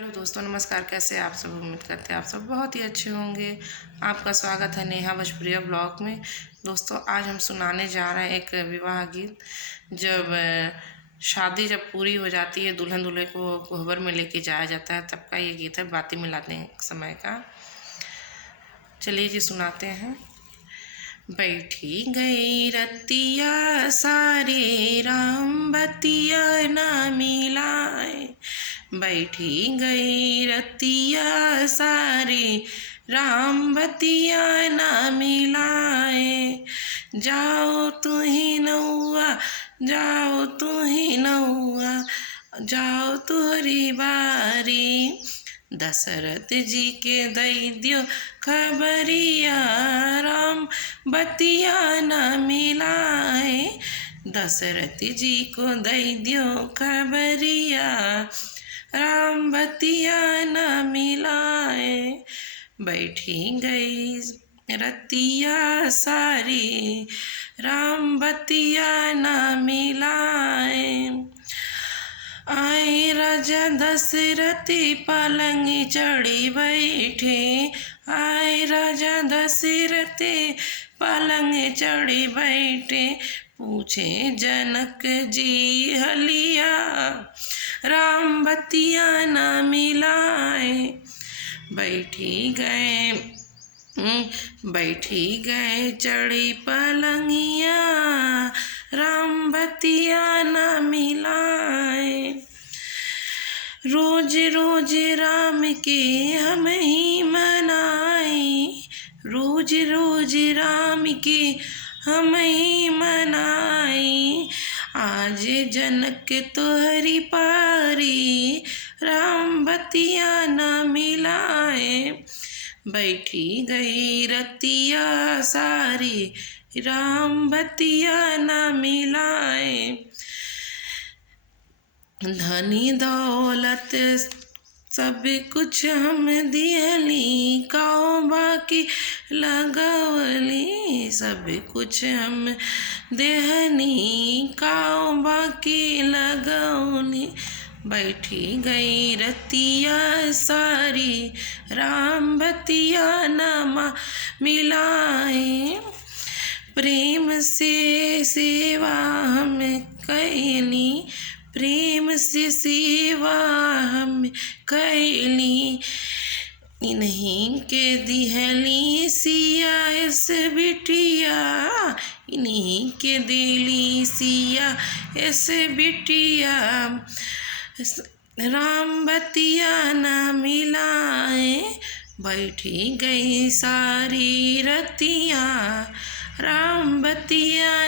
Hello दोस्तों, नमस्कार। कैसे आप सब? उम्मीद करते हैं आप सब बहुत ही अच्छे होंगे। आपका स्वागत है नेहा भोजपुरिया ब्लॉग में। दोस्तों, आज हम सुनाने जा रहे हैं एक विवाह गीत। जब शादी जब पूरी हो जाती है, दुल्हन दूल्हे को कोहबर में लेके जाया जाता है, तब का ये गीत है, बाती मिलाते समय का। चलिए जी, सुनाते हैं। बैठी गई रतिया सारे राम बतिया न मिलाए। बैठी गई रतिया सारे राम बतिया न मिलाए। जाओ तू ही नौआ, जाओ तू ही नौआ, जाओ तुहरी बारी। दशरथ जी के दई दियो खबरिया, राम बतिया न मिलाए। दशरथ जी को दई दियो खबरिया, राम बतिया न मिलाए। बैठी गई रतिया सारी राम बतिया न मिलाए। आए राजा दशरथ पलंग चढ़ी बैठे। आए राजा दशरथ पलंग चढ़ी बैठे। पूछे जनक जी हलिया, राम बतिया न मिलाए। बैठी गए चढ़ी पलंगिया, राम बतिया न मिलाए। रोज रोज राम के हम ही मनाए, रोज रोज राम के हम ही मनाए। आज जनक तोहरी पारी, राम बतिया न मिलाए। बैठी गई रतिया सारी राम बतिया न मिलाए। धनी दौलत सब कुछ हम दिहली, काओ बाकी लगवली। सब कुछ हम देहनी, काओ बाकी लगवली। बैठी गई रतिया सारी राम बतिया न मिलाए। प्रेम से सेवा हम कैली, प्रेम से सेवा हम कैली। इन्हीं के दिहली सिया इस बिटिया, इन्हीं के दिली सिया इस बिटिया। राम बतिया न मिलाए। बैठी गई सारी रतिया राम बतिया